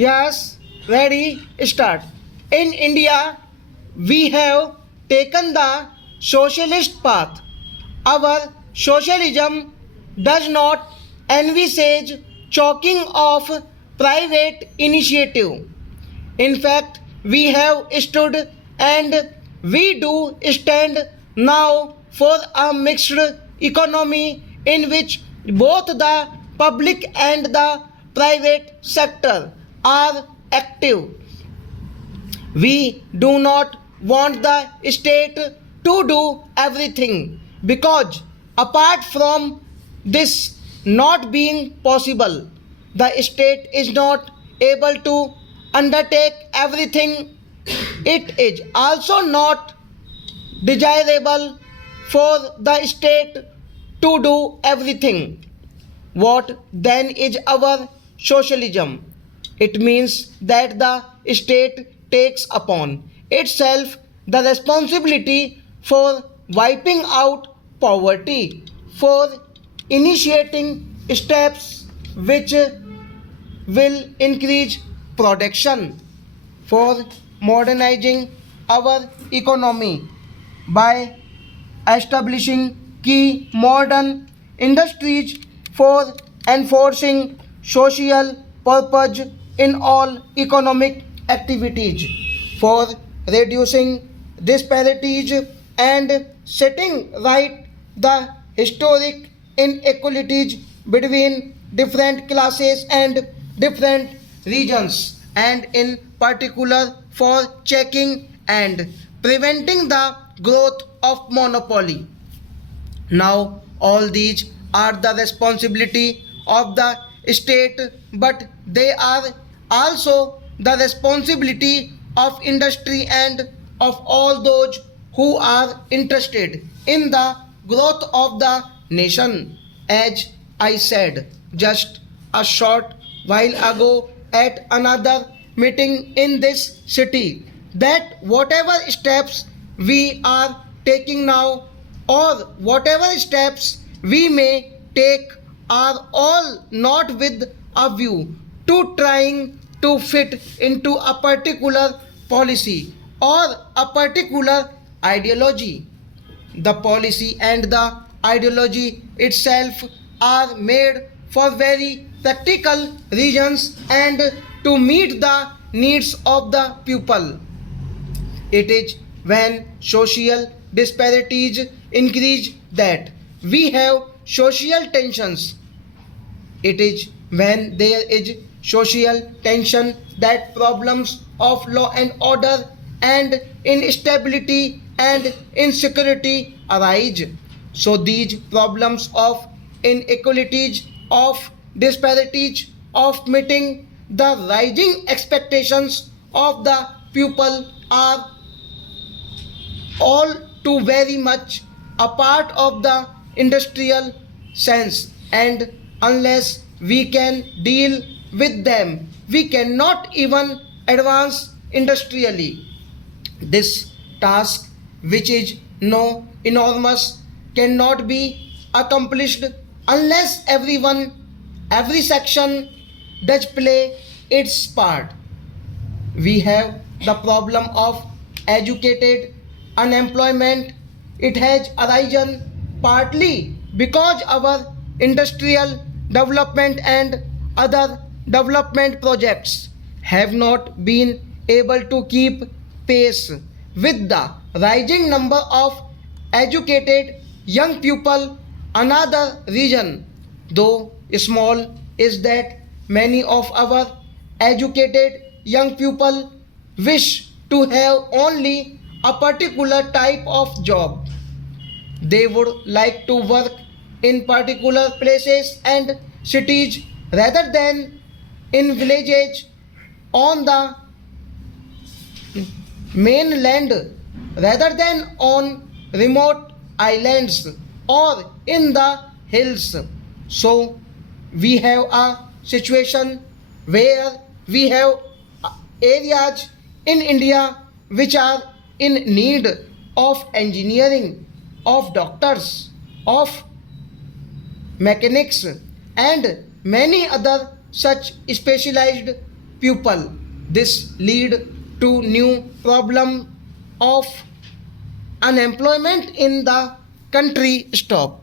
Yes, ready, start. In India, we have taken the socialist path. Our socialism does not envisage choking off private initiative. In fact, we have stood and we do stand now for a mixed economy in which both the public and the private sector are active. We do not want the state to do everything because apart from this not being possible, the state is not able to undertake everything. It is also not desirable for the state to do everything. What then is our socialism? It means that the state takes upon itself the responsibility for wiping out poverty, for initiating steps which will increase production, for modernizing our economy by establishing key modern industries, for enforcing social purpose in all economic activities, for reducing disparities and setting right the historic inequalities between different classes and different regions, and in particular for checking and preventing the growth of monopoly. Now, all these are the responsibility of the state, but they are also the responsibility of industry and of all those who are interested in the growth of the nation. As I said just a short while ago at another meeting in this city, that whatever steps we are taking now or whatever steps we may take are all not with a view to trying to fit into a particular policy or a particular ideology. The policy and the ideology itself are made for very practical reasons and to meet the needs of the people. It is when social disparities increase that we have social tensions. It is when there is social tension that problems of law and order and instability and insecurity arise. So these problems of inequalities, of disparities, of meeting the rising expectations of the people are all too very much a part of the industrial sense, and unless we can deal with them we cannot even advance industrially. This task, which is no enormous, cannot be accomplished unless everyone, every section does play its part. We have the problem of educated unemployment. It has arisen partly because our industrial development and other development projects have not been able to keep pace with the rising number of educated young people. Another reason, though small, is that many of our educated young people wish to have only a particular type of job. They would like to work in particular places and cities rather than in villages, on the mainland rather than on remote islands or in the hills. So we have a situation where we have areas in India which are in need of engineering, of doctors, of mechanics, and many other such specialized people. This lead to new problem of unemployment in the country. Stop.